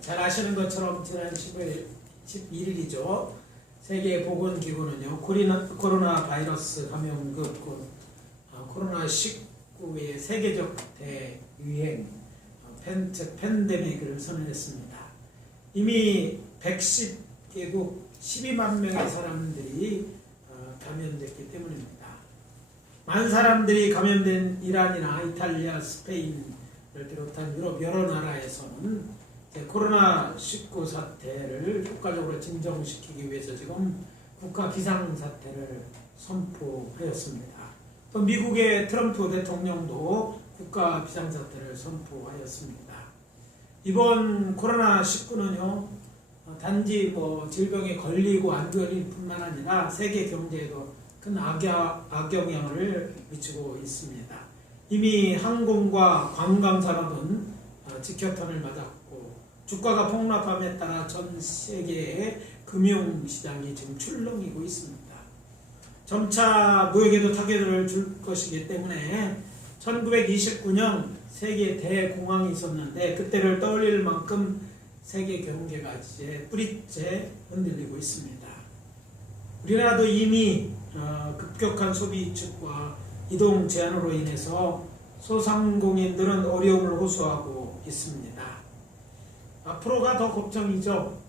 잘 아시는 것처럼 지난 11일이죠. 세계보건기구는요, 코로나 바이러스 감염급 코로나19의 세계적 대유행 팬데믹을 선언했습니다. 이미 110개국 12만 명의 사람들이 감염됐기 때문입니다. 많은 사람들이 감염된 이란이나 이탈리아, 스페인을 비롯한 유럽 여러 나라에서는 코로나19 사태를 효과적으로 진정시키기 위해서 지금 국가 비상사태를 선포하였습니다. 또 미국의 트럼프 대통령도 국가 비상사태를 선포하였습니다. 이번 코로나19는요, 단지 질병에 걸리고 안 걸릴 뿐만 아니라 세계 경제에도 큰 악영향을 미치고 있습니다. 이미 항공과 관광 산업은 직격탄을 맞았고 주가가 폭락함에 따라 전 세계의 금융시장이 지금 출렁이고 있습니다. 점차 무역에도 타격을 줄 것이기 때문에 1929년 세계 대공황이 있었는데 그때를 떠올릴 만큼 세계 경제가 이제 뿌리째 흔들리고 있습니다. 우리나라도 이미 급격한 소비 위축과 이동 제한으로 인해서 소상공인들은 어려움을 호소하고 있습니다. 앞으로가 더 걱정이죠.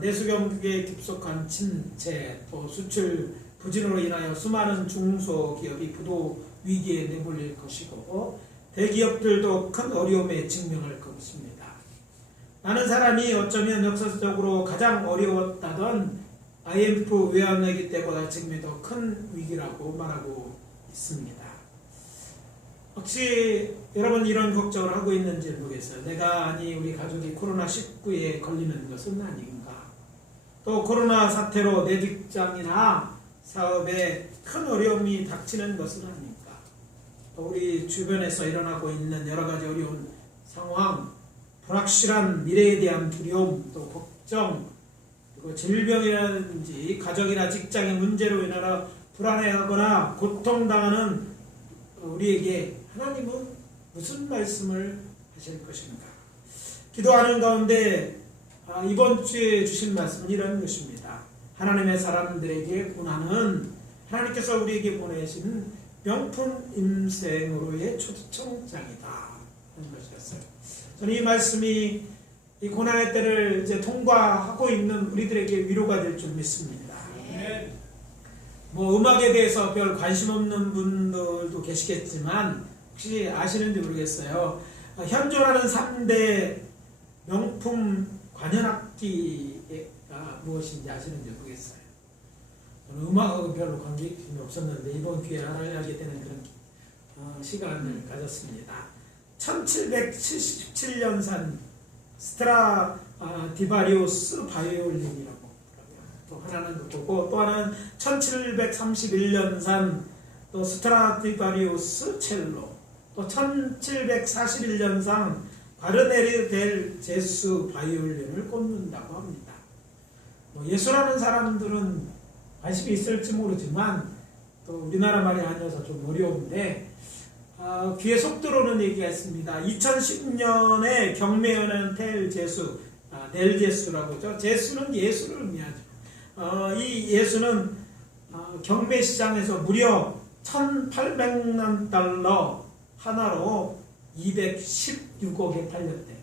내수경기의 급속한 침체, 또 수출 부진으로 인하여 수많은 중소기업이 부도 위기에 내몰릴 것이고 대기업들도 큰 어려움에 직면할 것입니다. 많은 사람이 어쩌면 역사적으로 가장 어려웠다던 IMF 외환위기 때보다 지금이 더 큰 위기라고 말하고 있습니다. 혹시 여러분 이런 걱정을 하고 있는지 모르겠어요. 내가 아니 우리 가족이 코로나19에 걸리는 것은 아닌가? 또 코로나 사태로 내 직장이나 사업에 큰 어려움이 닥치는 것은 아닌가? 또 우리 주변에서 일어나고 있는 여러 가지 어려운 상황, 불확실한 미래에 대한 두려움, 또 걱정, 그리고 질병이라든지 가정이나 직장의 문제로 인하여 불안해하거나 고통당하는 우리에게 하나님은 무슨 말씀을 하실 것인가? 기도하는 가운데 이번 주에 주신 말씀은 이런 것입니다. 하나님의 사람들에게 고난은 하나님께서 우리에게 보내신 명품 인생으로의 초청장이다 하는 것이었어요. 저는 이 말씀이 이 고난의 때를 이제 통과하고 있는 우리들에게 위로가 될 줄 믿습니다. 음악에 대해서 별 관심 없는 분들도 계시겠지만 혹시 아시는지 모르겠어요. 현존하는 3대 명품 관현악기가 무엇인지 아시는지 모르겠어요. 저는 음악하고 별로 관심이 없었는데 이번 기회에 알게 되는 그런 시간을 가졌습니다. 1777년산 스트라디바리우스 바이올린이라고 또 하나는 그거고 또 하나는 1731년산 또 스트라디바리우스 첼로 또 1741년산 과르네리 델 제수 바이올린을 꼽는다고 합니다. 예술하는 사람들은 관심이 있을지 모르지만 또 우리나라 말이 아니어서 좀 어려운데 귀에 속 들어오는 얘기가 있습니다. 2010년에 경매하는 델 제수, 델 제수라고 하죠. 제수는 예수를 의미하죠. 이 예수는 경매 시장에서 무려 1,800만 달러 하나로 216억에 팔렸대요.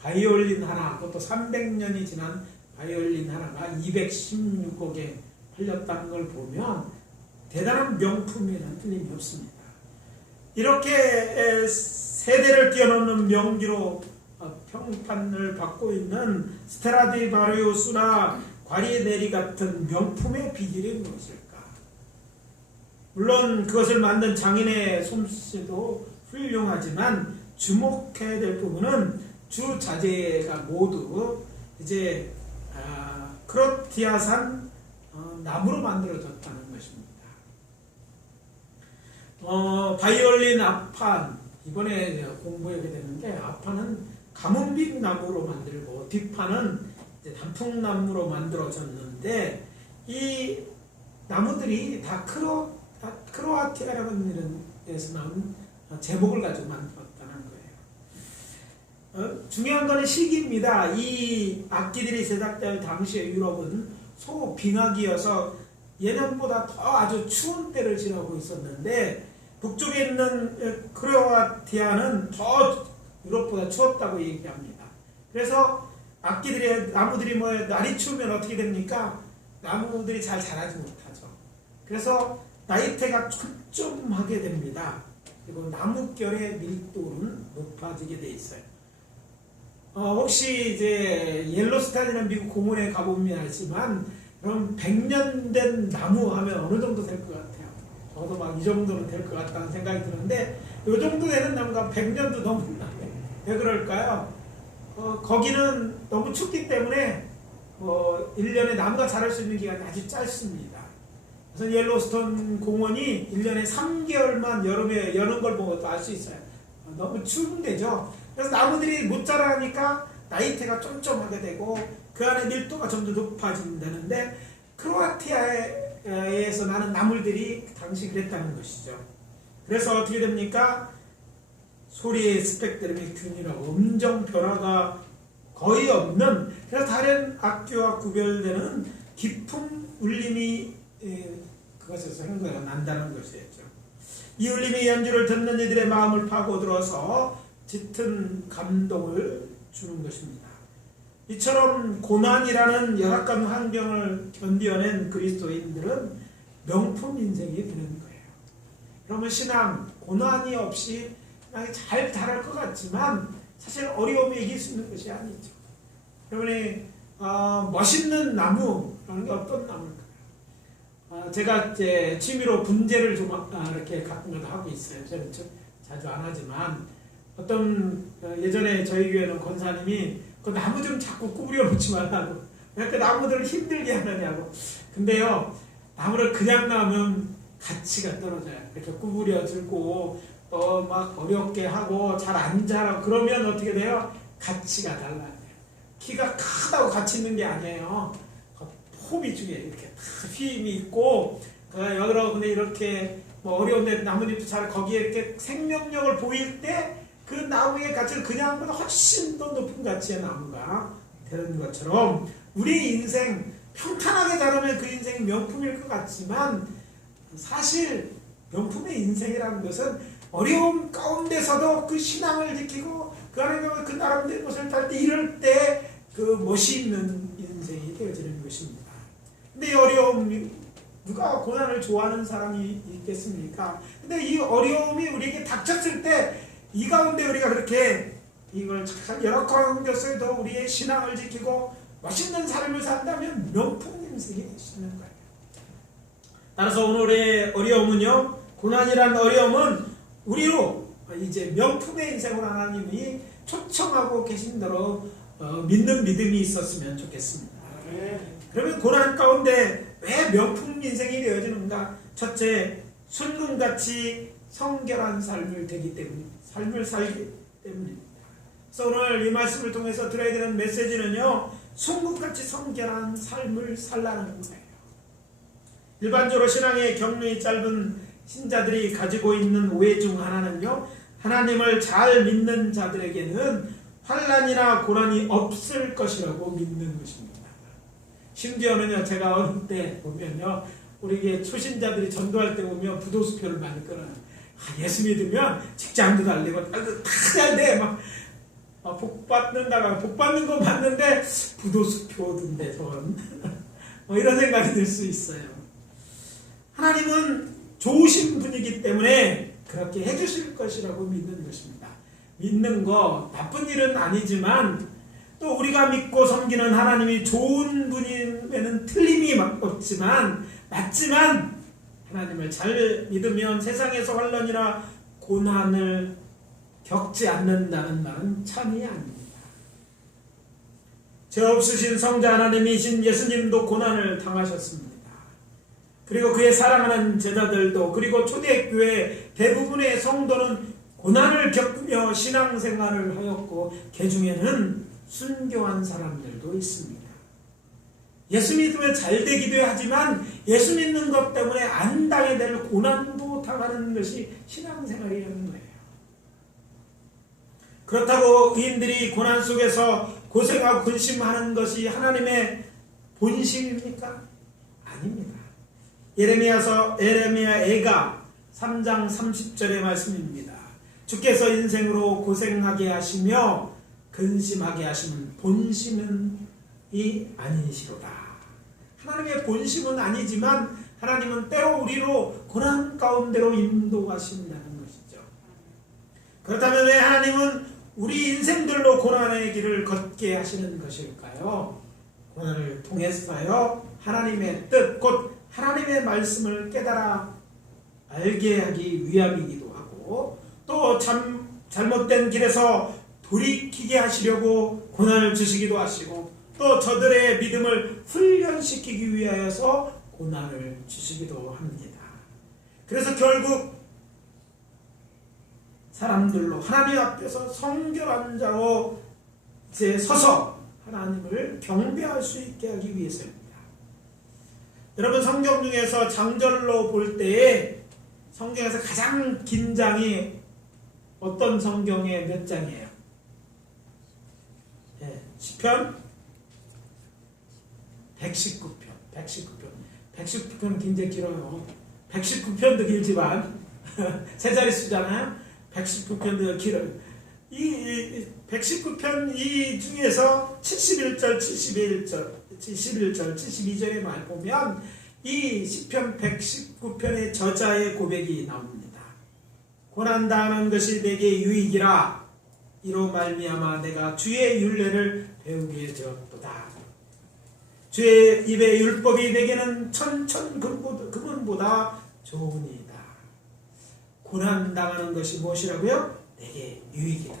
바이올린 하나, 그것도 300년이 지난 바이올린 하나가 216억에 팔렸다는 걸 보면 대단한 명품이라는 틀림이 없습니다. 이렇게 세대를 뛰어넘는 명기로 평판을 받고 있는 스트라디바리우스나 과리네리 같은 명품의 비결이 무엇일까? 물론 그것을 만든 장인의 솜씨도 훌륭하지만 주목해야 될 부분은 주 자재가 모두 이제 크로티아산 나무로 만들어졌다는 것입니다. 바이올린 앞판 이번에 공부하게 됐는데 앞판은 가뭄빛 나무로 만들고 뒷판은 이제 단풍나무로 만들어졌는데 이 나무들이 다 크로아티아라는 이런 데서 나온 제목을 가지고 만들었다는 거예요. 중요한 거는 시기입니다. 이 악기들이 제작될 당시에 유럽은 소빙하기여서 예년보다 더 아주 추운 때를 지나고 있었는데 북쪽에 있는 크로아티아는 더 유럽보다 추웠다고 얘기합니다. 그래서 악기들이 나무들이 날이 추우면 어떻게 됩니까? 나무들이 잘 자라지 못하죠. 그래서 나이테가 촘촘하게 됩니다. 그리고 나뭇결의 밀도는 높아지게 돼 있어요. 혹시 이제 옐로스타인이라는 미국 공원에 가보면 알지만 그럼 100년 된 나무 하면 어느 정도 될 것 같아요. 저도 막 이 정도는 될 것 같다는 생각이 드는데 이 정도 되는 나무가 100년도 넘는다. 왜 그럴까요? 거기는 너무 춥기 때문에 1년에 나무가 자랄 수 있는 기간이 아주 짧습니다. 그래서 옐로스톤 공원이 1년에 3개월만 여름에 여는 걸 보고 알 수 있어요. 너무 추운 데죠. 그래서 나무들이 못 자라니까 나이테가 쫌쫌하게 되고 그 안에 밀도가 좀 더 높아진다는데 크로아티아에서 나는 나물들이 당시 그랬다는 것이죠. 그래서 어떻게 됩니까? 소리의 스펙트럼이 균일하고 음정 변화가 거의 없는, 그래서 다른 악기와 구별되는 깊은 울림이 그것에서 난다는 것이었죠. 이 울림의 연주를 듣는 이들의 마음을 파고들어서 짙은 감동을 주는 것입니다. 이처럼 고난이라는 열악한 환경을 견뎌낸 그리스도인들은 명품 인생이 되는 거예요. 그러면 신앙, 고난이 없이 잘 자랄 것 같지만 사실 어려움이 이길 수 있는 것이 아니죠. 여러분이 멋있는 나무라는 게 어떤 나무일까요? 제가 이제 취미로 분재를 좀 이렇게 가끔가다 하고 있어요. 저는 자주 안 하지만 어떤 예전에 저희 교회는 권사님이 그 나무 좀 자꾸 구부려 놓지 말라고, 왜 그 나무들을 힘들게 하느냐고. 근데요, 나무를 그냥 놔면 가치가 떨어져요. 이렇게 구부려 들고 막 어렵게 하고 잘 안 자라고 그러면 어떻게 돼요? 가치가 달라요. 키가 크다고 가치 있는 게 아니에요. 폼이 중요해요. 이렇게 힘이 있고 여러 군데 이렇게 어려운데 나뭇잎도 잘 거기에 이렇게 생명력을 보일 때 그 나무의 가치를 그냥보다 훨씬 더 높은 가치의 나무가 되는 것처럼 우리 인생 평탄하게 자라면 그 인생이 명품일 것 같지만 사실 명품의 인생이라는 것은 어려움 가운데서도 그 신앙을 지키고 그 안에 그 나름대로 것을 탈 때 이럴 때 그 멋이 있는 인생이 되어지는 것입니다. 근데 이 어려움, 누가 고난을 좋아하는 사람이 있겠습니까? 근데 이 어려움이 우리에게 닥쳤을 때 이 가운데 우리가 그렇게 이걸 잘 열악한 환경 속에도 우리의 신앙을 지키고 멋있는 삶을 산다면 명품 인생이 될 수 있는 거예요. 따라서 오늘의 어려움은요, 고난이란 어려움은 우리로 이제 명품의 인생으로 하나님이 초청하고 계신 대로 믿는 믿음이 있었으면 좋겠습니다. 그러면 고난 가운데 왜 명품 인생이 되어지는가? 첫째, 순금같이 성결한 삶을 살기 때문입니다. 그래서 오늘 이 말씀을 통해서 들어야 되는 메시지는요, 순금같이 성결한 삶을 살라는 거예요. 일반적으로 신앙의 경륜이 짧은 신자들이 가지고 있는 오해 중 하나는요, 하나님을 잘 믿는 자들에게는 환난이나 고난이 없을 것이라고 믿는 것입니다. 심지어는요, 제가 어릴 때 보면요, 우리 초신자들이 전도할 때 보면 부도수표를 많이 끌어요. 예수 믿으면 직장도 달리고 딸도 다 잘 돼. 복 받는다가 복 받는 거 봤는데 부도수표던데 저건. 이런 생각이 들 수 있어요. 하나님은 좋으신 분이기 때문에 그렇게 해주실 것이라고 믿는 것입니다. 믿는 거 나쁜 일은 아니지만 또 우리가 믿고 섬기는 하나님이 좋은 분임에는 틀림이 맞지만 하나님을 잘 믿으면 세상에서 환난이나 고난을 겪지 않는다는 말은 참이 아닙니다. 죄 없으신 성자 하나님이신 예수님도 고난을 당하셨습니다. 그리고 그의 사랑하는 제자들도, 그리고 초대교회 대부분의 성도는 고난을 겪으며 신앙생활을 하였고 그 중에는 순교한 사람들도 있습니다. 예수 믿으면 잘 되기도 하지만 예수 믿는 것 때문에 안 당해야 될 고난도 당하는 것이 신앙생활이라는 거예요. 그렇다고 의인들이 고난 속에서 고생하고 근심하는 것이 하나님의 본심입니까? 아닙니다. 예레미야가 3장 30절의 말씀입니다. 주께서 인생으로 고생하게 하시며 근심하게 하시는 본심은 아니시로다. 하나님의 본심은 아니지만 하나님은 때로 우리로 고난 가운데로 인도하신다는 것이죠. 그렇다면 왜 하나님은 우리 인생들로 고난의 길을 걷게 하시는 것일까요? 고난을 통해서요, 하나님의 뜻, 곧 하나님의 말씀을 깨달아 알게 하기 위함이기도 하고, 또 잘못된 길에서 돌이키게 하시려고 고난을 주시기도 하시고, 또 저들의 믿음을 훈련시키기 위하여서 고난을 주시기도 합니다. 그래서 결국 사람들로 하나님 앞에서 성결한 자로 이제 서서 하나님을 경배할 수 있게 하기 위해서입니다. 여러분, 성경 중에서 장절로 볼 때에 성경에서 가장 긴 장이 어떤 성경의 몇 장이에요? 시편 119편 굉장히 길어요. 119편도 길지만 세 자릿수잖아요. 119편도 길어요. 이 119편 이 중에서 71절, 72절의 말 보면 이 시편 119편의 저자의 고백이 나옵니다. 고난당하는 것이 내게 유익이라, 이로 말미암아 내가 주의 율례를 배우게 되었도다. 주의 입의 율법이 내게는 천천 금은보다 좋으니이다. 고난당하는 것이 무엇이라고요? 내게 유익이다.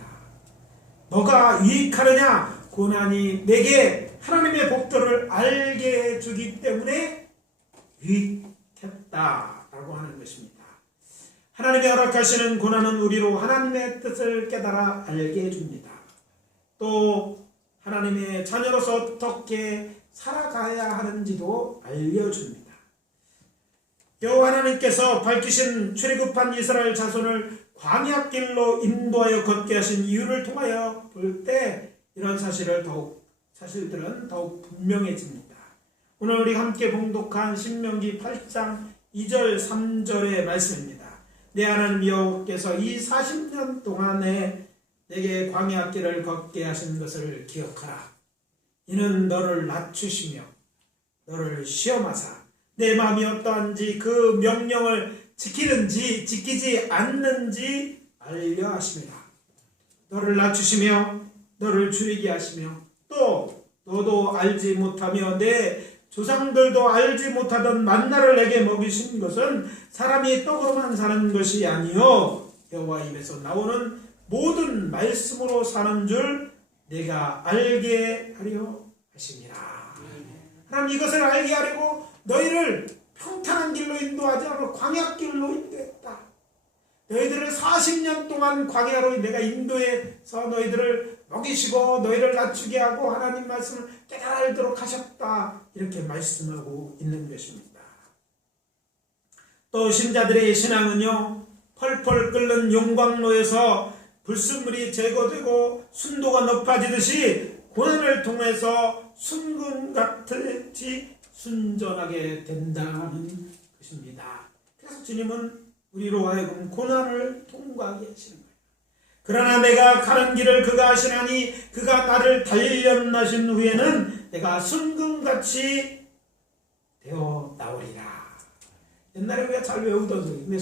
너가 유익하느냐? 고난이 내게 하나님의 복들을 알게 해주기 때문에 유익했다라고 하는 것입니다. 하나님이 허락하시는 고난은 우리로 하나님의 뜻을 깨달아 알게 해줍니다. 또 하나님의 자녀로서 어떻게 살아가야 하는지도 알려줍니다. 여호와 하나님께서 밝히신 출애굽한 이스라엘 자손을 광야길로 인도하여 걷게 하신 이유를 통하여 볼 때 이런 사실들은 더욱 분명해집니다. 오늘 우리 함께 봉독한 신명기 8장 2절 3절의 말씀입니다. 내 하나님 여호와께서 이 40년 동안에 내게 광야길을 걷게 하신 것을 기억하라. 이는 너를 낮추시며 너를 시험하사 내 마음이 어떠한지 그 명령을 지키는지 지키지 않는지 알려 하심이라. 너를 낮추시며 너를 줄이게 하시며 또 너도 알지 못하며 내 조상들도 알지 못하던 만나를 내게 먹이신 것은 사람이 떡으로만 사는 것이 아니요 여호와 입에서 나오는 모든 말씀으로 사는 줄 내가 알게 하려 하시니라. 하나님 이것을 알게 하려고 너희를 평탄한 길로 인도하지 않고 광야길로 인도했다. 너희들을 40년 동안 광야로 내가 인도해서 너희들을 먹이시고 너희를 낮추게 하고 하나님 말씀을 깨달아 알도록 하셨다. 이렇게 말씀하고 있는 것입니다. 또 신자들의 신앙은요, 펄펄 끓는 용광로에서 불순물이 제거되고 순도가 높아지듯이 고난을 통해서 순금같이 순전하게 된다는 것입니다. 그래서 주님은 우리로 하여금 고난을 통과하게 하시는 거예요. 그러나 내가 가는 길을 그가 아시나니 그가 나를 단련하신 후에는 내가 순금같이 되어 나오리라. 옛날에 우리가 잘 외우던 근데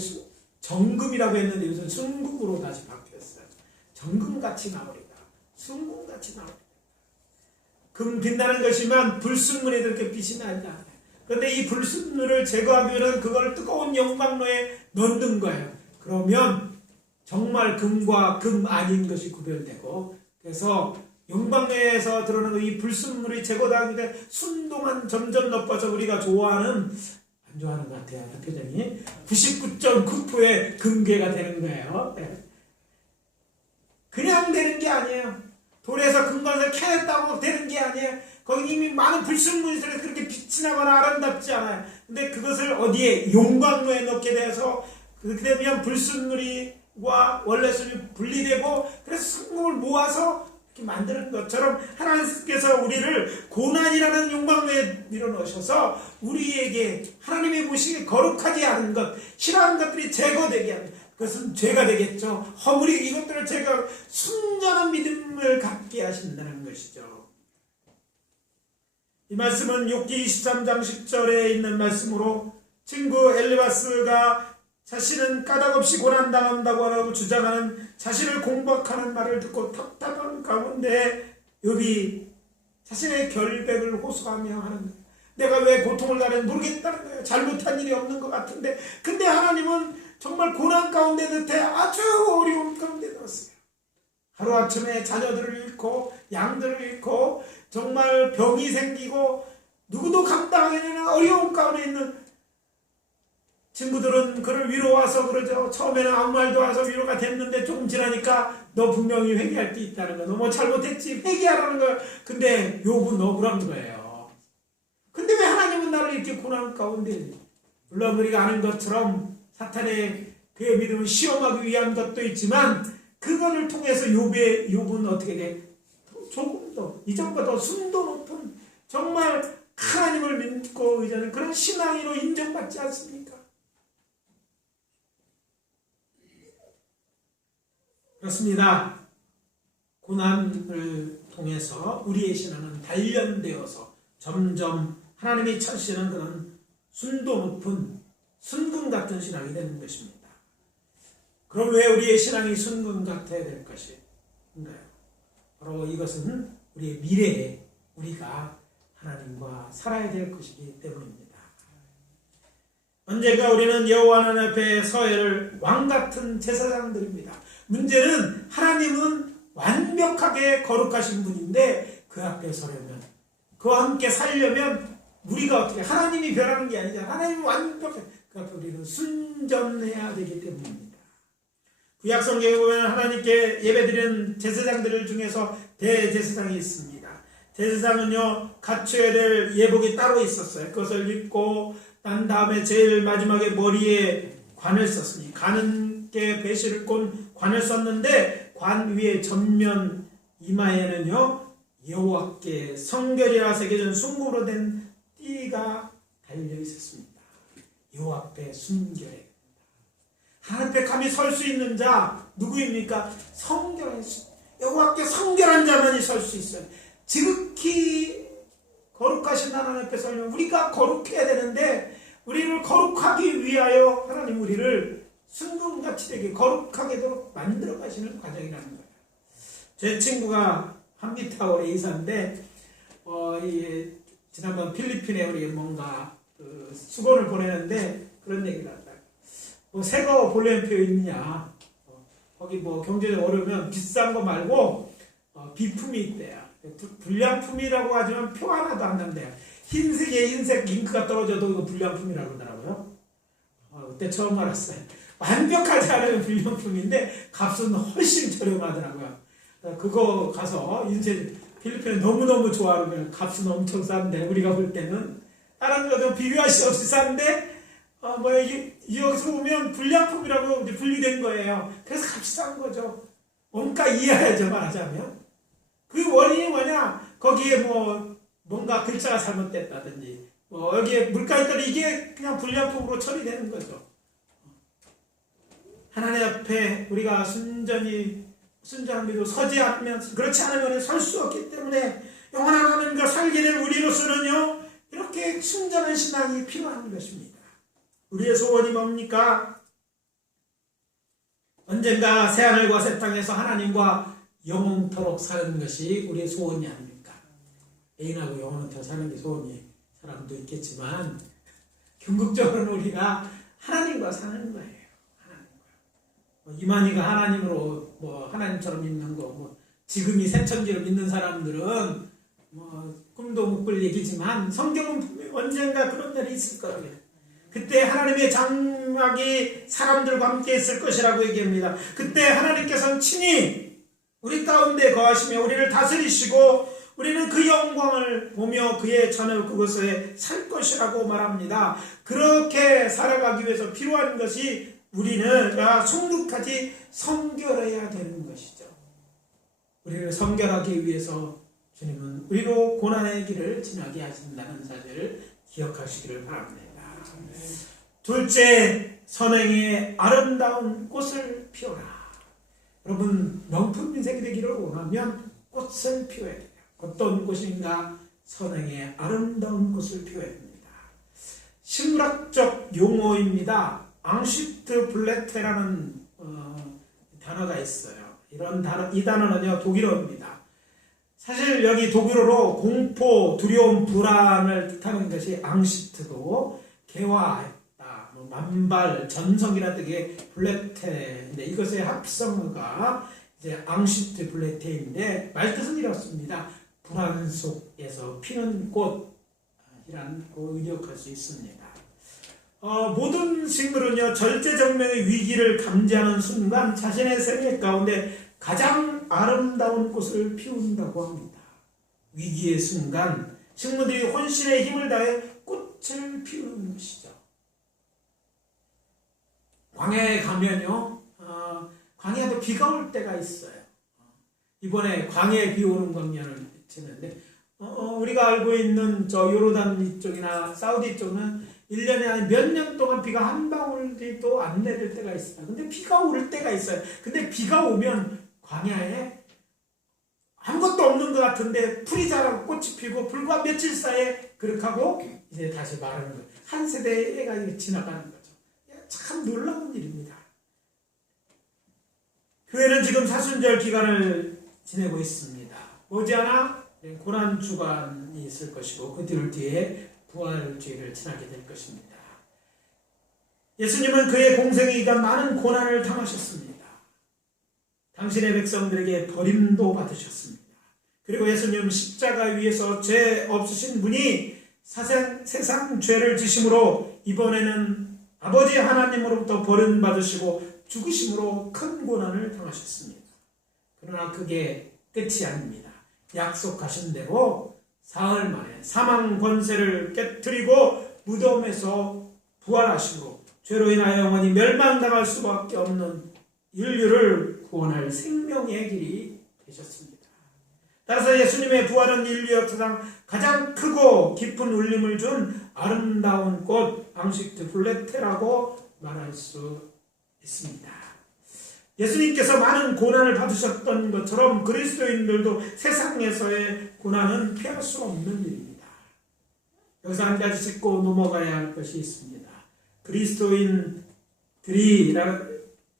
정금이라고 했는데 요즘 순금으로 다시 바뀌었어요. 정금같이 나오리라. 순금같이 나오리라. 금 빛나는 것이면 불순물에 이렇게 빛이 나지 않아요. 그런데 이 불순물을 제거하기 위해서는 그걸 뜨거운 용광로에 넣는 거예요. 그러면 정말 금과 금 아닌 것이 구별되고, 그래서 용광로에서 드러나는 이 불순물이 제거되기 때문에 순도만 점점 높아져 우리가 좋아하는, 안 좋아하는 것 같아요. 표정이 99.9%의 금괴가 되는 거예요. 그냥 되는 게 아니에요. 돌에서 금관을 캐냈다고 되는 게 아니에요. 거기 이미 많은 불순물이 있어서 그렇게 빛이 나거나 아름답지 않아요. 근데 그것을 어디에? 용광로에 넣게 돼서 그렇게 되면 불순물이 순금과 원래 순이 분리되고 그래서 순금을 모아서 이렇게 만드는 것처럼 하나님께서 우리를 고난이라는 용광로에 밀어넣으셔서 우리에게 하나님이 보시기에 거룩하지 않은 것, 싫어하는 것들이 제거되게 하는, 그것은 죄가 되겠죠. 허물이 이것들을 제거, 순전한 믿음을 갖게 하신다는 것이죠. 이 말씀은 욥기 23장 10절에 있는 말씀으로 친구 엘리바스가 자신은 까닭없이 고난당한다고 하고 주장하는 자신을 공박하는 말을 듣고 답답한 가운데 욥이 자신의 결백을 호소하며 하는 거예요. 내가 왜 고통을 당하는지 모르겠다는 거예요. 잘못한 일이 없는 것 같은데, 근데 하나님은 정말 고난 가운데 넣되 아주 어려운 가운데 넣었어요. 하루아침에 자녀들을 잃고 양들을 잃고 정말 병이 생기고 누구도 감당하기 어려운 어려운 가운데 있는 친구들은 그를 위로와서 그러죠. 처음에는 아무 말도 와서 위로가 됐는데 조금 지나니까 너 분명히 회개할 게 있다는 거, 너 뭐 잘못했지 회개하라는 거야. 근데 욥은 억울한 거예요. 근데 왜 하나님은 나를 이렇게 고난 가운데, 물론 우리가 아는 것처럼 사탄의 그의 믿음을 시험하기 위한 것도 있지만 그거를 통해서 욥은 어떻게 돼? 조금 더 이전보다 더 순도 높은 정말 하나님을 믿고 의지하는 그런 신앙으로 인정받지 않습니까? 그렇습니다. 고난을 통해서 우리의 신앙은 단련되어서 점점 하나님이 찾으시는 그런 순도 높은 순금 같은 신앙이 되는 것입니다. 그럼 왜 우리의 신앙이 순금 같아야 될 것인가요? 바로 이것은 우리의 미래에 우리가 하나님과 살아야 될 것이기 때문입니다. 언젠가 우리는 여호와 하나님 앞에 서야 왕같은 제사장들입니다. 문제는 하나님은 완벽하게 거룩하신 분인데 그 앞에 서려면, 그와 함께 살려면 우리가 어떻게, 하나님이 변하는 게 아니잖아요. 하나님은 완벽해. 그 앞에 우리는 순전해야 되기 때문입니다. 구약성경에 보면 하나님께 예배드리는 제사장들 중에서 대제사장이 있습니다. 제사장은요, 갖춰야 될 예복이 따로 있었어요. 그것을 입고 난 다음에 제일 마지막에 머리에 관을 썼으니, 관은께 배실을 꼰 관을 썼는데 관 위에 전면 이마에는요, 여호와께 성결이라 새겨진 순금으로 된 띠가 달려 있었습니다. 여호와 앞에 순결해. 하나님 앞에 감히 설 수 있는 자 누구입니까? 성결한, 여호와께 성결한 자만이 설 수 있어요. 지극히 거룩하신 하나님 앞에 서려면 우리가 거룩해야 되는데, 우리를 거룩하기 위하여 하나님 우리를 순금같이 되게 거룩하게도 만들어 가시는 과정이라는 거예요. 제 친구가 한미타월에 이사인데 지난번 필리핀에 우리 뭔가 수건을 보내는데 그런 얘기를 한다. 뭐 새거 볼렌표 있느냐, 거기 뭐 경제적 어려우면 비싼 거 말고 비품이 있대요. 불량품이라고 하지만 표 하나도 안 난대요. 흰색에 흰색 잉크가 떨어져도 이거 불량품이라고 그러더라고요. 그때 처음 알았어요. 완벽하지 않으면 불량품인데 값은 훨씬 저렴하더라고요. 그거 가서 인쇄 필리핀에 너무너무 좋아하면 값은 엄청 싼데, 우리가 볼 때는 다른 거도 비교할 수 없이 싼데 여기서 보면 불량품이라고 이제 분리된 거예요. 그래서 값이 싼 거죠. 원가 이해해야죠, 말하자면. 그 원인이 뭐냐? 거기에 뭔가 글자가 잘못됐다든지, 여기에 물가 있더니 이게 그냥 불량품으로 처리되는 거죠. 하나님 앞에 우리가 순전한 믿음으로 서지 않으면, 그렇지 않으면 설 수 없기 때문에 영원한 하나님과 살게 될 우리로서는요, 이렇게 순전한 신앙이 필요한 것입니다. 우리의 소원이 뭡니까? 언젠가 새하늘과 새 땅에서 하나님과 영원토록 사는 것이 우리의 소원이 아닙니까? 애인하고 영원토록 사는 게 소원이 사람도 있겠지만, 궁극적으로는 우리가 하나님과 사는 거예요. 이만희가 하나님으로 하나님처럼 믿는 거, 지금이 새천지로 믿는 사람들은 꿈도 못 꿀 얘기지만 성경은 언젠가 그런 날이 있을 거예요. 그때 하나님의 장막이 사람들과 함께 있을 것이라고 얘기합니다. 그때 하나님께서는 친히 우리 가운데 거하시며 우리를 다스리시고 우리는 그 영광을 보며 그의 자녀 그곳에 살 것이라고 말합니다. 그렇게 살아가기 위해서 필요한 것이 우리는 성육하지 성결해야 되는 것이죠. 우리를 성결하기 위해서 주님은 우리로 고난의 길을 지나게 하신다는 사실을 기억하시기를 바랍니다. 둘째, 선행의 아름다운 꽃을 피워라. 여러분, 명품 인생이 되기를 원하면 꽃을 피워야 돼요. 어떤 꽃인가? 선행의 아름다운 꽃을 피워야 됩니다. 식물학적 용어입니다. 앙슈트 블레테라는 단어가 있어요. 이 단어는요, 독일어입니다. 사실 여기 독일어로 공포, 두려움, 불안을 뜻하는 것이 앙시트고, 개화했다, 만발, 전성이라는 뜻의 블레테인데, 이것의 합성어가 이제 앙시트 블레테인데, 말뜻은 이렇습니다. 불안 속에서 피는 꽃이라는 의역할 수 있습니다. 모든 식물은요, 절제정명의 위기를 감지하는 순간 자신의 생애 가운데 가장 아름다운 꽃을 피운다고 합니다. 위기의 순간 식물들이 혼신의 힘을 다해 꽃을 피우는 것이죠. 광야에 가면요, 광야도 비가 올 때가 있어요. 이번에 광야에 비 오는 광야를 치는데, 우리가 알고 있는 저 요르단 이쪽이나 사우디 쪽은 1년에 한 몇 년 동안 비가 한 방울도 안 내릴 때가 있어요. 근데 비가 올 때가 있어요. 근데 비가 오면 광야에 아무것도 없는 것 같은데 풀이 자라고 꽃이 피고 불과 며칠 사이에 그렇게 하고 이제 다시 말하는 거예요. 한 세대가 지나가는 거죠. 참 놀라운 일입니다. 교회는 지금 사순절 기간을 지내고 있습니다. 머지않아 고난 주간이 있을 것이고 그 뒤에 부활주의를 지나게 될 것입니다. 예수님은 그의 공생의 기간 많은 고난을 당하셨습니다. 당신의 백성들에게 버림도 받으셨습니다. 그리고 예수님은 십자가 위에서 죄 없으신 분이 세상 죄를 지심으로 이번에는 아버지 하나님으로부터 버림받으시고 죽으심으로 큰 고난을 당하셨습니다. 그러나 그게 끝이 아닙니다. 약속하신 대로 사흘 만에 사망 권세를 깨뜨리고 무덤에서 부활하심으로 죄로 인하여 영원히 멸망당할 수밖에 없는 인류를 구원할 생명의 길이 되셨습니다. 따라서 예수님의 부활은 인류 역사상 가장 크고 깊은 울림을 준 아름다운 꽃 앙시트 블레테라고 말할 수 있습니다. 예수님께서 많은 고난을 받으셨던 것처럼 그리스도인들도 세상에서의 고난은 피할 수 없는 일입니다. 여기서 한 가지 짚고 넘어가야 할 것이 있습니다. 그리스도인들이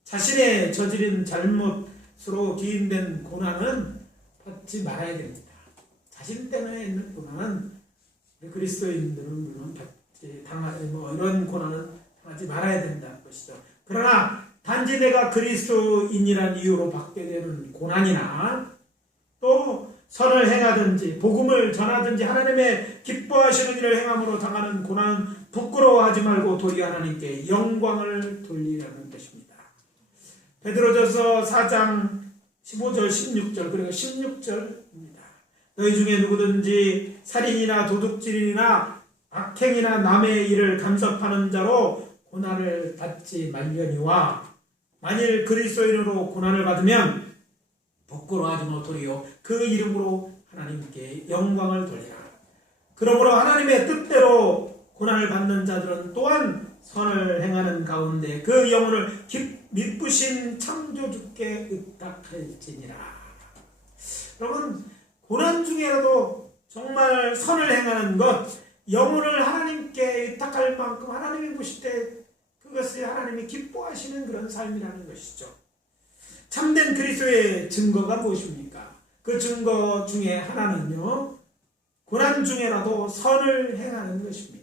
자신의 저지른 잘못으로 기인된 고난은 받지 말아야 됩니다. 자신 때문에 있는 고난은 그리스도인들은 물론 이런 고난은 당하지 말아야 된다는 것이죠. 그러나 단지 내가 그리스도인이란 이유로 받게 되는 고난이나 또 선을 행하든지 복음을 전하든지 하나님의 기뻐하시는 일을 행함으로 당하는 고난은 부끄러워하지 말고 도리어 하나님께 영광을 돌리라는 것입니다. 베드로전서 4장 15절 16절 그리고 16절입니다. 너희 중에 누구든지 살인이나 도둑질이나 악행이나 남의 일을 간섭하는 자로 고난을 받지 말려니와 만일 그리스도인으로 고난을 받으면 부끄러워하지 못하리요 그 이름으로 하나님께 영광을 돌리라. 그러므로 하나님의 뜻대로 고난을 받는 자들은 또한 선을 행하는 가운데 그 영혼을 미쁘신 창조주께 의탁할지니라. 여러분, 고난 중에라도 정말 선을 행하는 것, 영혼을 하나님께 의탁할 만큼 하나님이 보실 때 그것이 하나님이 기뻐하시는 그런 삶이라는 것이죠. 참된 그리스도의 증거가 무엇입니까? 그 증거 중에 하나는요, 고난 중에라도 선을 행하는 것입니다.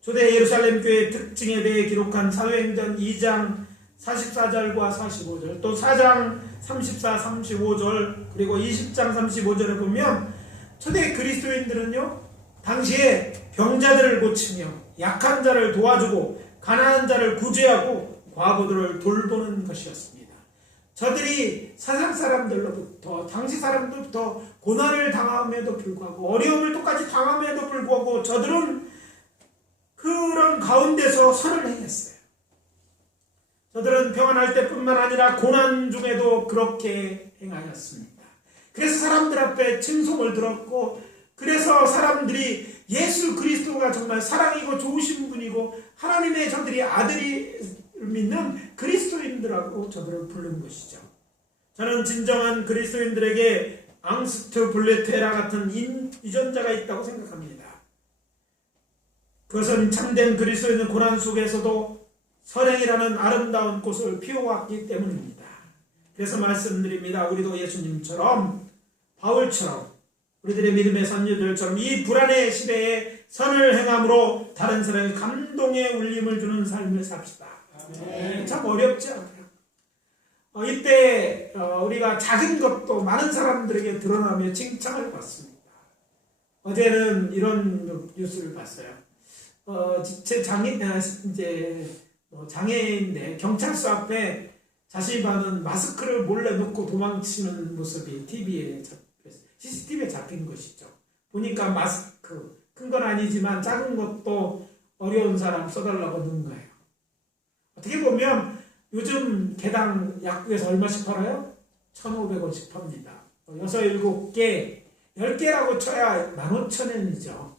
초대 예루살렘 교회의 특징에 대해 기록한 사도행전 2장 44절과 45절, 또 4장 34, 35절, 그리고 20장 35절을 보면 초대 그리스도인들은요, 당시에 병자들을 고치며 약한 자를 도와주고 가난한 자를 구제하고 과부들을 돌보는 것이었습니다. 저들이 세상 사람들로부터, 당시 사람들부터 고난을 당함에도 불구하고, 어려움을 똑같이 당함에도 불구하고 저들은 그런 가운데서 선을 행했어요. 저들은 평안할 때뿐만 아니라 고난 중에도 그렇게 행하였습니다. 그래서 사람들 앞에 칭송을 들었고, 그래서 사람들이 예수 그리스도가 정말 사랑이고 좋으신 분이고 하나님의 저들이 아들이 믿는 그리스도인들하고 저들을 부른 것이죠. 저는 진정한 그리스도인들에게 앙스트 블레테라 같은 유전자가 있다고 생각합니다. 그것은 참된 그리스도인의 고난 속에서도 선행이라는 아름다운 꽃을 피워왔기 때문입니다. 그래서 말씀드립니다. 우리도 예수님처럼, 바울처럼, 우리들의 믿음의 선유들처럼 이 불안의 시대에 선을 행함으로 다른 사람의 감동의 울림을 주는 삶을 삽시다. 참 어렵지 않아요. 이때 우리가 작은 것도 많은 사람들에게 드러나며 칭찬을 받습니다. 어제는 이런 뉴스를 봤어요. 제 장애인인데 경찰서 앞에 자신이 받은 마스크를 몰래 놓고 도망치는 모습이 CCTV에 잡힌 것이죠. 보니까 마스크, 큰 건 아니지만 작은 것도 어려운 사람 써달라고 넣은 거예요. 어떻게 보면 요즘 개당 약국에서 얼마씩 팔아요? 1,500원씩 팝니다. 6, 7개, 10개라고 쳐야 15,000원이죠.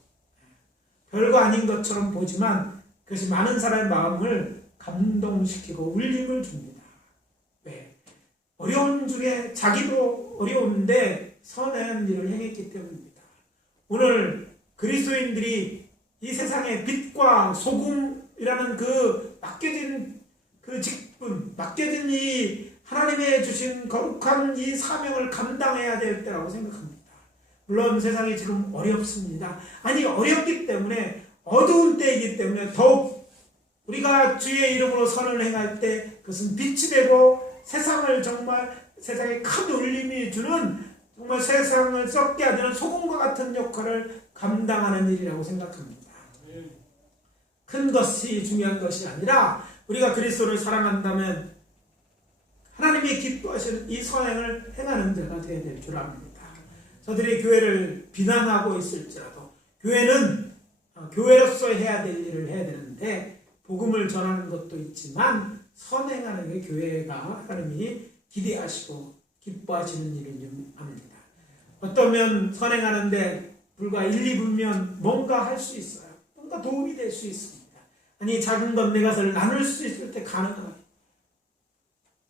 별거 아닌 것처럼 보지만 그것이 많은 사람의 마음을 감동시키고 울림을 줍니다. 왜? 어려운 중에 자기도 어려운데 선한 일을 행했기 때문입니다. 오늘 그리스도인들이 이 세상의 빛과 소금이라는 그 맡겨진 그 직분, 맡겨진 이 하나님의 주신 거룩한 이 사명을 감당해야 될 때라고 생각합니다. 물론 세상이 지금 어렵습니다. 아니, 어렵기 때문에, 어두운 때이기 때문에 더욱 우리가 주의 이름으로 선을 행할 때 그것은 빛이 되고 세상을 정말 세상에 큰 울림이 주는 정말 세상을 썩게 하는 소금과 같은 역할을 감당하는 일이라고 생각합니다. 큰 것이 중요한 것이 아니라 우리가 그리스도를 사랑한다면 하나님이 기뻐하시는 이 선행을 행하는 자가 되어야 될 줄 압니다. 저들이 교회를 비난하고 있을지라도 교회는 교회로서 해야 될 일을 해야 되는데 복음을 전하는 것도 있지만 선행하는 게 교회가 하나님이 기대하시고 기뻐하시는 일을 합니다. 어떠면 선행하는데 불과 1, 2분면 뭔가 할 수 있어요. 뭔가 도움이 될 수 있습니다. 아니, 작은 것 내 것을 나눌 수 있을 때 가능합니다.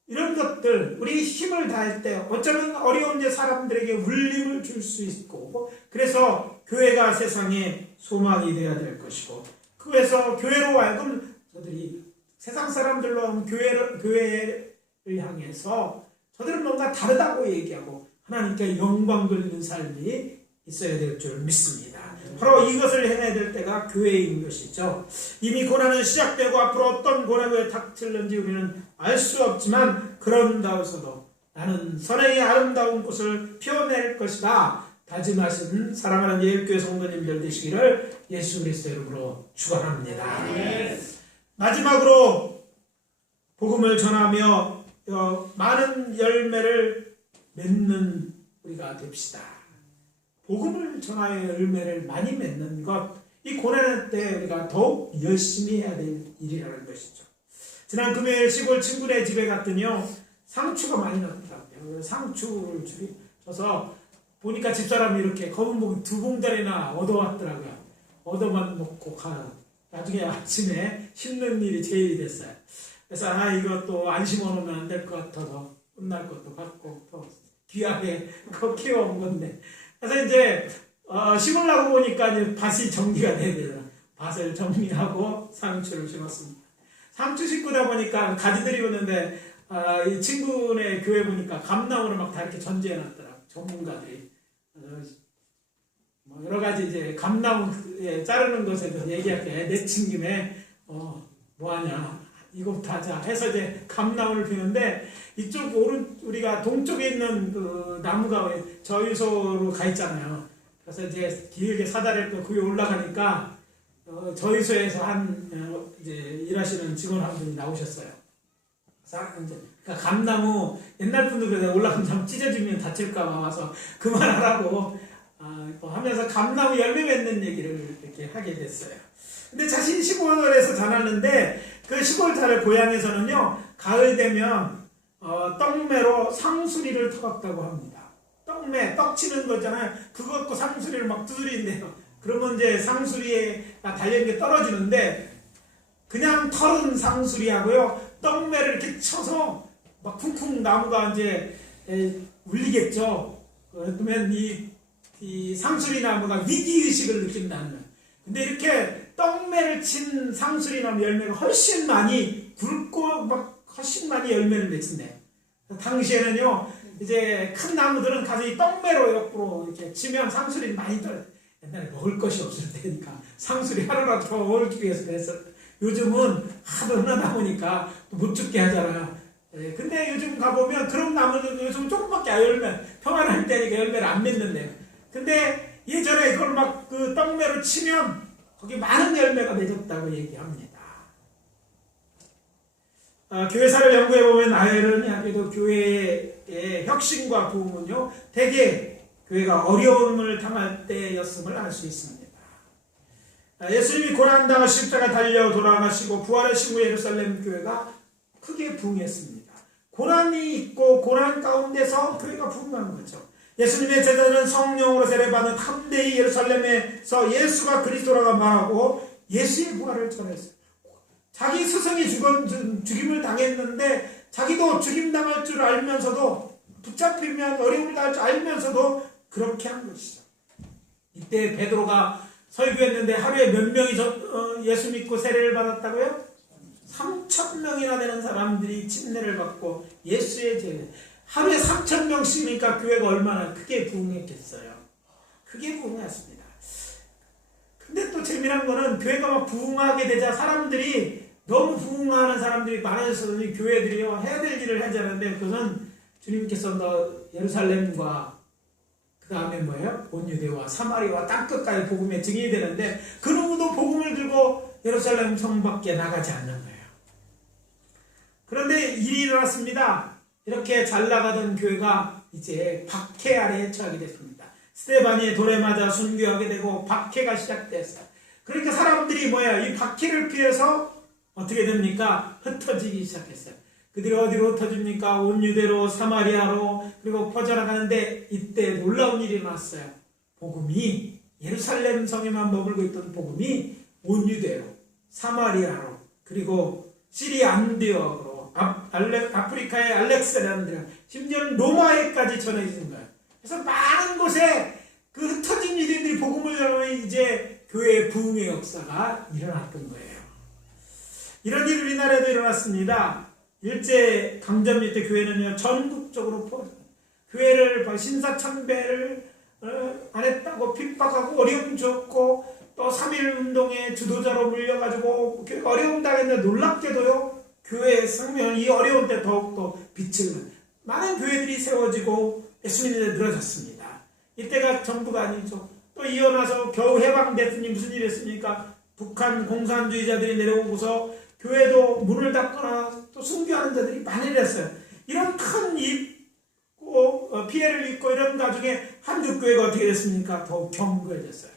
이런 것들, 우리 힘을 다할 때 어쩌면 어려운 사람들에게 울림을 줄 수 있고, 그래서 교회가 세상의 소망이 되어야 될 것이고, 그래서 교회로 하여금 저들이 세상 사람들로 하여금 교회를 향해서 저들은 뭔가 다르다고 얘기하고 하나님께 영광 돌리는 삶이 있어야 될 줄 믿습니다. 바로 이것을 해내야 될 때가 교회인 것이죠. 이미 고난은 시작되고 앞으로 어떤 고난이 닥칠는지 우리는 알 수 없지만 그런다고서도 나는 선행의 아름다운 꽃을 피워낼 것이다 다짐하신 사랑하는 예일교회 성도님들 되시기를 예수 그리스도 이름으로 축원합니다. 마지막으로 복음을 전하며 많은 열매를 맺는 우리가 됩시다. 복음을 전하여 열매를 많이 맺는 것, 이 고난의 때 우리가 더욱 열심히 해야 될 일이라는 것이죠. 지난 금요일 시골 친구네 집에 갔더니요, 상추가 많이 났더라고요. 상추를 줘서 보니까 집사람이 이렇게 검은 봉 2봉다리나 얻어왔더라고요. 얻어만 놓고 나중에 아침에 심는 일이 제일이 됐어요. 그래서 이것도 안 심어놓으면 안 될 것 같아서 끝날 것도 같고 또 귀하게 그거 키워온 건데, 그래서 이제 심으려고 보니까 이제 밭이 정리가 돼야 되잖아. 밭을 정리하고 상추를 심었습니다. 상추 심고다 보니까 가지들이 오는데 이 친구네 교회 보니까 감나무를 막 다 이렇게 전지해놨더라고. 전문가들이 여러 가지 이제 감나무 자르는 것에 대해서 얘기할게. 내친 김에 뭐하냐, 이거부터 하자 해서 이제 감나무를 피우는데, 이쪽 우리가 동쪽에 있는 그 나무가 저유소로 가 있잖아요. 그래서 이제 길게 사다리를 그 위에 올라가니까 저유소에서 이제 일하시는 직원 한 분이 나오셨어요. 그러니까 감나무 옛날 분들 올라가면 참 찢어지면 다칠까봐 와서 그만하라고 하면서 감나무 열매 맺는 얘기를 이렇게 하게 됐어요. 근데 자신이 시골에서 자랐는데 그 시골 자랄 고향에서는요, 가을 되면 떡매로 상수리를 터갔다고 합니다. 떡매, 떡 치는 거 있잖아요. 그거 갖고 상수리를 막 두드린대요. 그러면 이제 상수리에 달린 게 떨어지는데, 그냥 털은 상수리하고요, 떡매를 이렇게 쳐서 막 쿵쿵 나무가 이제 울리겠죠. 그러면 이 상수리 나무가 위기의식을 느낀다는 거예요. 근데 이렇게 떡매를 친 상수리 나무 열매가 훨씬 많이 굵고 막 훨씬 많이 열매를 맺힌대요. 당시에는요, 이제 큰 나무들은 가서 이 떡매로 옆으로 이렇게 치면 상수리 많이 떨어져요. 옛날에 먹을 것이 없을 때니까 상수리 하루라도 더 먹기 위해서 그랬어요. 요즘은 하도 흔하다 보니까 못 죽게 하잖아요. 근데 요즘 가보면 그런 나무들 요즘 조금밖에 안 열면 평안할 때니까 열매를 안 맺는데요. 근데 예전에 그걸 막 그 떡매로 치면 거기 많은 열매가 맺었다고 얘기합니다. 교회사를 연구해보면 아이러니하게도 교회의 혁신과 부흥은요, 대개 교회가 어려움을 당할 때였음을 알 수 있습니다. 예수님이 고난당하 십자가 달려 돌아가시고 부활하신 후 예루살렘 교회가 크게 부흥했습니다. 고난이 있고 고난 가운데서 교회가 부흥한 거죠. 예수님의 제자들은 성령으로 세례받은 담대히 예루살렘에서 예수가 그리스도라고 말하고 예수의 부활을 전했어요. 자기 스승이 죽임을 당했는데 자기도 죽임당할 줄 알면서도, 붙잡히면 어려움을 당할 줄 알면서도 그렇게 한 것이죠. 이때 베드로가 설교했는데 하루에 몇 명이 예수 믿고 세례를 받았다고요? 3,000명이나 되는 사람들이 침례를 받고 예수의 제자. 하루에 3,000명씩이니까 교회가 얼마나 크게 부흥했겠어요. 크게 부흥했습니다. 근데 또 재미난 거는 교회가 막 부흥하게 되자 사람들이, 너무 부흥하는 사람들이 많아져서 교회들이요, 해야 될 일을 하지 않는데, 그것은 주님께서 예루살렘과 그 다음에 뭐예요? 온 유대와 사마리아와 땅끝까지 복음의 증인이 되는데, 그 누구도 복음을 들고 예루살렘 성 밖에 나가지 않는 거예요. 그런데 일이 일어났습니다. 이렇게 잘 나가던 교회가 이제 박해 아래에 처하게 됐습니다. 스데반이 돌에 맞아 순교하게 되고 박해가 시작됐어요. 그러니까 사람들이 이 박해를 피해서 어떻게 됩니까? 흩어지기 시작했어요. 그들이 어디로 흩어집니까? 온 유대로, 사마리아로, 그리고 퍼져나가는데 이때 놀라운 일이 일어났어요. 복음이 예루살렘 성에만 머물고 있던 복음이 온 유대로, 사마리아로, 그리고 시리아 안디옥으로, 아프리카의 알렉산드리아, 심지어는 로마에까지 전해진 거예요. 그래서 많은 곳에 그 흩어진 유대인들이 복음을 전하면 이제 교회의 부흥의 역사가 일어났던 거예요. 이런 일이 우리나라에도 일어났습니다. 일제 강점기 때 교회는요, 전국적으로 교회를 신사참배를 안 했다고 핍박하고 어려움 줬고, 또 3.1 운동의 주도자로 물려가지고 교회가 어려움 당했는데, 놀랍게도요, 교회의 생명은 이 어려운 때 더욱더 빛을, 많은 교회들이 세워지고 예수님이 늘어졌습니다. 이때가 전부가 아니죠. 또 이어나서 겨우 해방됐으니 무슨 일이 했습니까? 북한 공산주의자들이 내려오고서 교회도 문을 닫거나 또 순교하는 자들이 많이 됐어요. 이런 큰 피해를 입고 이런 가중에 한국교회가 어떻게 됐습니까? 더욱 견고해졌어요.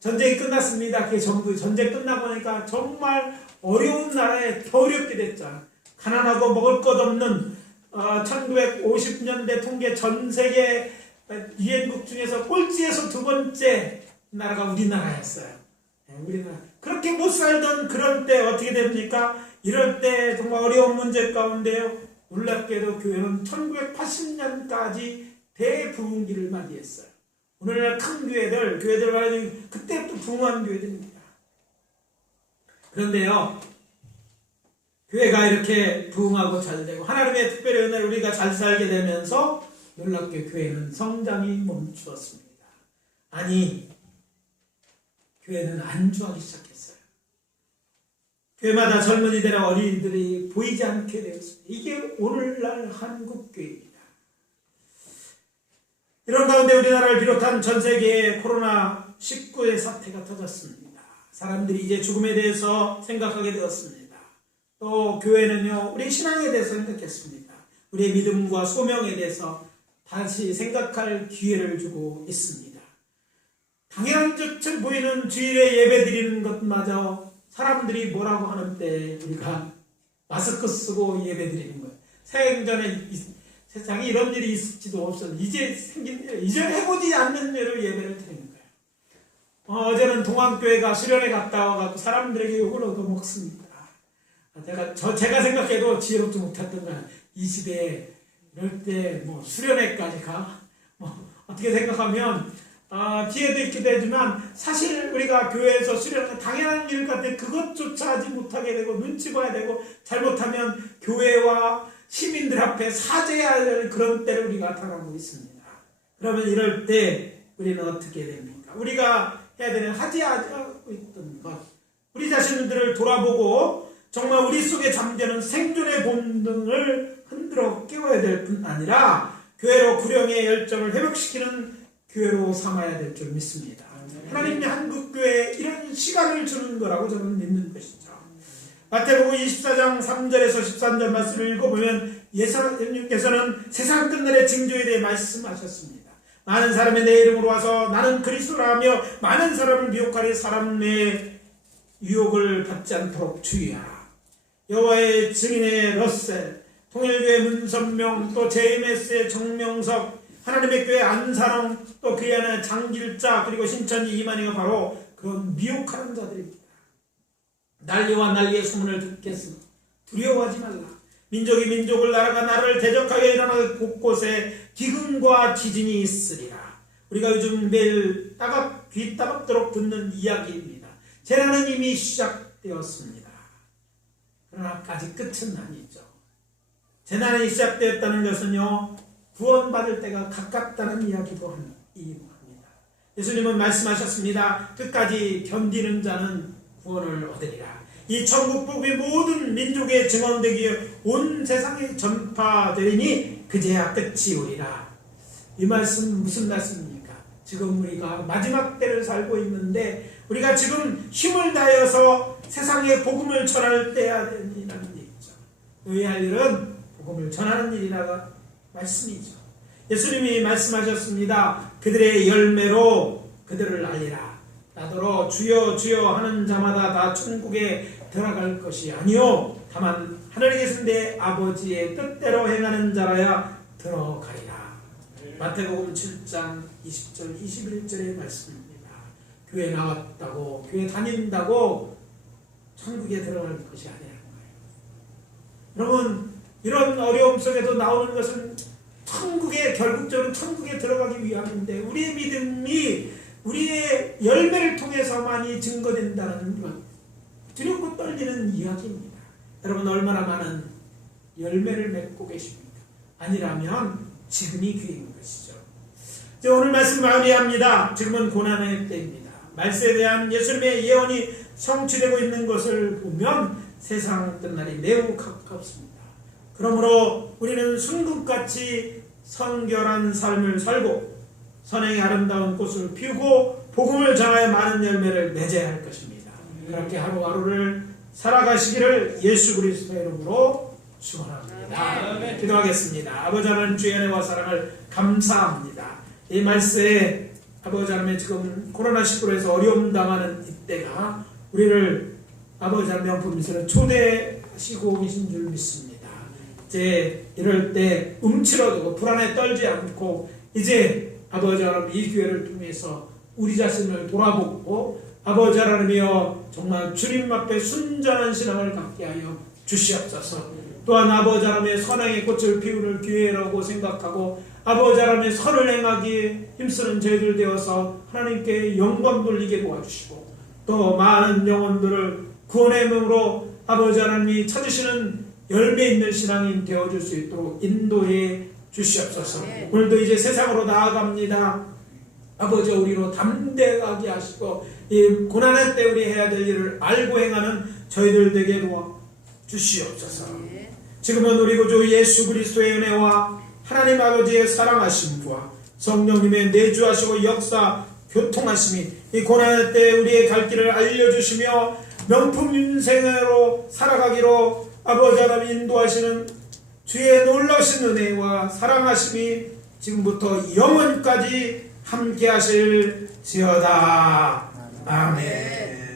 전쟁이 끝났습니다. 그게 전부 전쟁 끝나고 나니까 정말 어려운 나라에 더 어렵게 됐죠. 가난하고 먹을 것 없는 1950년대 통계 전 세계 유엔국 중에서 꼴찌에서 두 번째 나라가 우리나라였어요. 우리나라. 그렇게 못 살던 그런 때 어떻게 됩니까? 이럴 때 정말 어려운 문제 가운데요, 놀랍게도 교회는 1980년까지 대부흥기를 맞이했어요. 오늘날 큰 교회들 말하는 그때부터 부흥한 교회들입니다. 그런데요, 교회가 이렇게 부흥하고 잘 되고 하나님의 특별히 은혜를 우리가 잘 살게 되면서 놀랍게 교회는 성장이 멈추었습니다. 아니, 교회는 안주하기 시작했어요. 교회마다 젊은이들과 어린이들이 보이지 않게 되었습니다. 이게 오늘날 한국교회입니다. 이런 가운데 우리나라를 비롯한 전 세계에 코로나19의 사태가 터졌습니다. 사람들이 이제 죽음에 대해서 생각하게 되었습니다. 또 교회는요, 우리 신앙에 대해서 생각했습니다. 우리의 믿음과 소명에 대해서 다시 생각할 기회를 주고 있습니다. 당연한 듯 보이는 주일에 예배 드리는 것마저 사람들이 뭐라고 하는 때 우리가 마스크 쓰고 예배 드리는 거예요. 생전에 세상에 이런 일이 있을지도 없어서 이제 생긴 일, 이제 해보지 않는 일을 예배를 드리는 거예요. 어제는 동안교회가 수련회 갔다 와갖고 사람들에게 욕을 얻어먹습니다. 제가 생각해도 지혜롭지 못했던 거야. 이 시대에 이럴 때 뭐 수련회까지 가? 어떻게 생각하면 기회도 있기도 하지만 사실 우리가 교회에서 수련회 당연한 일 같은데 그것조차 하지 못하게 되고 눈치 봐야 되고 잘못하면 교회와 시민들 앞에 사죄해야 할 그런 때를 우리가 당하고 있습니다. 그러면 이럴 때 우리는 어떻게 됩니까? 우리가 해야 되는 하지 않고 있던 것, 우리 자신들을 돌아보고 정말 우리 속에 잠재는 생존의 본능을 흔들어 깨워야 될 뿐 아니라 교회로 구령의 열정을 회복시키는 교회로 삼아야 될 줄 믿습니다. 하나님이 한국교회에 이런 시간을 주는 거라고 저는 믿는 것이죠. 마태복음 24장 3절에서 13절 말씀을 읽어보면 예수님께서는 세상 끝날의 징조에 대해 말씀하셨습니다. 많은 사람이 내 이름으로 와서 나는 그리스도라 하며 많은 사람을 미혹하리 사람의 유혹을 받지 않도록 주의하라. 여호와의 증인의 러셀, 통일교회 문선명, 또 JMS의 정명석, 하나님의 교회 안사랑, 또 그에 안에 장길자, 그리고 신천지 이만희가 바로 그런 미혹하는 자들입니다. 난리와 난리의 소문을 듣겠으나 두려워하지 말라. 민족이 민족을, 나라가 나라를 대적하여 일어날 곳곳에 기근과 지진이 있으리라. 우리가 요즘 매일 귀 따갑도록 듣는 이야기입니다. 재난은 이미 시작되었습니다. 그러나 아직 끝은 아니죠. 재난이 시작되었다는 것은요, 구원받을 때가 가깝다는 이야기도 합니다. 예수님은 말씀하셨습니다. 끝까지 견디는 자는 구원을 얻으리라. 이 천국복이 모든 민족에 증언되기에 온 세상에 전파되리니 그제야 끝이 오리라. 이 말씀 무슨 말씀입니까? 지금 우리가 마지막 때를 살고 있는데 우리가 지금 힘을 다해서 세상에 복음을 전할 때야 되는 일이죠. 너희 할 일은 복음을 전하는 일이라고 말씀이죠. 예수님이 말씀하셨습니다. 그들의 열매로 그들을 알리라. 나더러 주여 주여 하는 자마다 다 천국에 들어갈 것이 아니요 다만 하늘에 계신 내 아버지의 뜻대로 행하는 자라야 들어가리라. 마태복음 7장 20절 21절의 말씀입니다. 교회 나왔다고 교회 다닌다고 천국에 들어갈 것이 아니라는 거예요. 여러분, 이런 어려움 속에도 나오는 것은 결국적으로 천국에 들어가기 위함인데 우리의 믿음이 우리의 열매를 통해서만이 증거된다는 것, 두렵고 떨리는 이야기입니다. 여러분, 얼마나 많은 열매를 맺고 계십니까? 아니라면 지금이 기회인 것이죠. 오늘 말씀 마무리합니다. 지금은 고난의 때입니다. 말세에 대한 예수님의 예언이 성취되고 있는 것을 보면 세상 끝날이 매우 가깝습니다. 그러므로 우리는 순금같이 성결한 삶을 살고 선행의 아름다운 꽃을 피우고 복음을 전하여 많은 열매를 맺어야 할 것입니다. 그렇게 하루하루를 살아가시기를 예수 그리스도의 이름으로 축원합니다. 기도하겠습니다. 아버지 하나님, 주의 은혜와 사랑을 감사합니다. 이 말씀에 아버지 하나님, 지금 코로나19로 해서 어려움 당하는 이때가 우리를 아버지 하나님 명품미술을 초대하시고 계신 줄 믿습니다. 이제 이럴 때 움츠러들고 불안에 떨지 않고 이제 아버지 하나님 이 기회를 통해서 우리 자신을 돌아보고 아버지 하나님이여 정말 주님 앞에 순전한 신앙을 갖게 하여 주시옵소서. 또한 아버지 하나님의 선행의 꽃을 피우는 기회라고 생각하고 아버지 하나님의 선을 행하기에 힘쓰는 저희들 되어서 하나님께 영광 돌리게 도와주시고 또 많은 영혼들을 구원의 명으로 아버지 하나님이 찾으시는 열매 있는 신앙인 되어줄 수 있도록 인도해 주시옵소서. 오늘도 이제 세상으로 나아갑니다. 아버지, 우리로 담대하게 하시고 이 고난의 때 우리 해야 될 일을 알고 행하는 저희들 되게 도와 주시옵소서. 지금은 우리 구주 예수 그리스도의 은혜와 하나님 아버지의 사랑하심과 성령님의 내주하시고 역사 교통하심이 이 고난의 때 우리의 갈 길을 알려주시며 명품 인생으로 살아가기로 아버지 하나님 인도하시는 주의 놀라신 은혜와 사랑하심이 지금부터 영원까지 함께 하실지어다. 아멘.